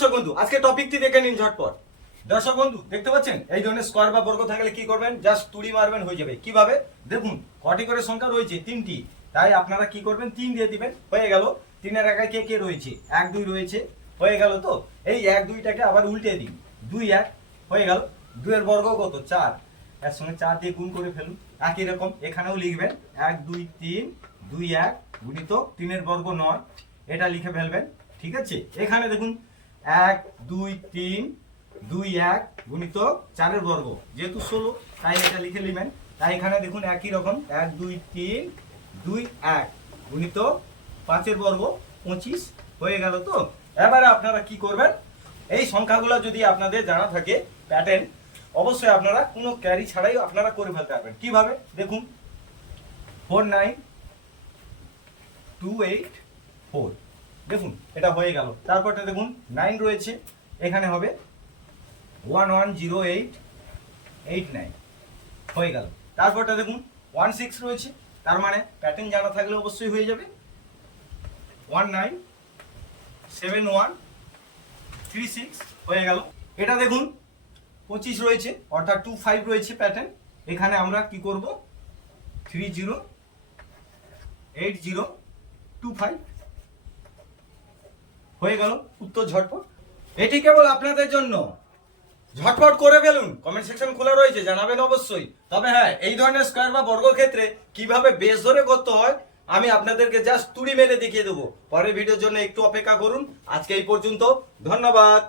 দর্শক বন্ধু, আজকে টপিকটি দেখে নিন ঝটপট। দর্শক বন্ধু দেখতে পাচ্ছেন, এই ধরনের স্কোয়ার বা বর্গ থাকলে কি করবেন, জাস্ট তুড়ি মারবেন, হয়ে যাবে। কিভাবে দেখুন, কটি করে সংখ্যা রয়েছে? 3টি। তাই আপনারা কি করবেন, 3 দিয়ে দিবেন, হয়ে গেল। 3-এর আগে কে কে রয়েছে? 1 2 রয়েছে, হয়ে গেল। তো এই 1 2টাকে আবার উল্টে দিন, 2 1 হয়ে গেল। 2 এর বর্গ কত? 4। এর সঙ্গে 4 দিয়ে গুণ করে ফেলুন। একই রকম এখানেও লিখবেন 1 2 3 2 1 গুণিত 3 এর বর্গ 9, এটা লিখে ফেলবেন। ঠিক আছে, এখানে দেখুন 1 2 3 2 1 গুণিত 4 এর বর্গ, যেহেতু 16 তাই এটা লিখে নেবেন। তাই এখানে দেখুন একই রকম 1 2 3 2 1 গুণিত 5 এর বর্গ 25 হয়ে গেল। তো এবারে আপনারা কি করবেন, এই সংখ্যাগুলো যদি আপনাদের জানা থাকে প্যাটার্ন, অবশ্যই আপনারা কোনো ক্যারি ছাড়াই আপনারা করে ফেলতে পারবেন। কিভাবে দেখুন, 4 9 2 8 4, দেখুন এটা হয়ে গেল। তারপরটা দেখুন 9 রয়েছে, এখানে হবে 1 1 0 8 8 9 হয়ে গেল। তারপরটা দেখুন 1 6 রয়েছে, তার মানে প্যাটার্ন জানা থাকলে অবশ্যই হয়ে যাবে। 1 9 7 1 3 6 হয়ে গেল। এটা দেখুন 25 রয়েছে, অর্থাৎ 2 5 রয়েছে প্যাটার্ন। এখানে আমরা কি করব, 3 0 8 0 2 5 হয়ে গেল। উত্তর ঝটপট। এটি কেবল আপনাদের জন্য, ঝটপট করে ফেলুন। কমেন্ট সেকশন খোলা রয়েছে, জানাবেন অবশ্যই। তবে হ্যাঁ, এই ধরনের স্কয়ার বা বর্গ ক্ষেত্রে কিভাবে বেস ধরে করতে হয় আমি আপনাদেরকে জাস্ট তুড়ি মেরে দেখিয়ে দেবো। পরের ভিডিওর জন্য একটু অপেক্ষা করুন। আজকে এই পর্যন্ত, ধন্যবাদ।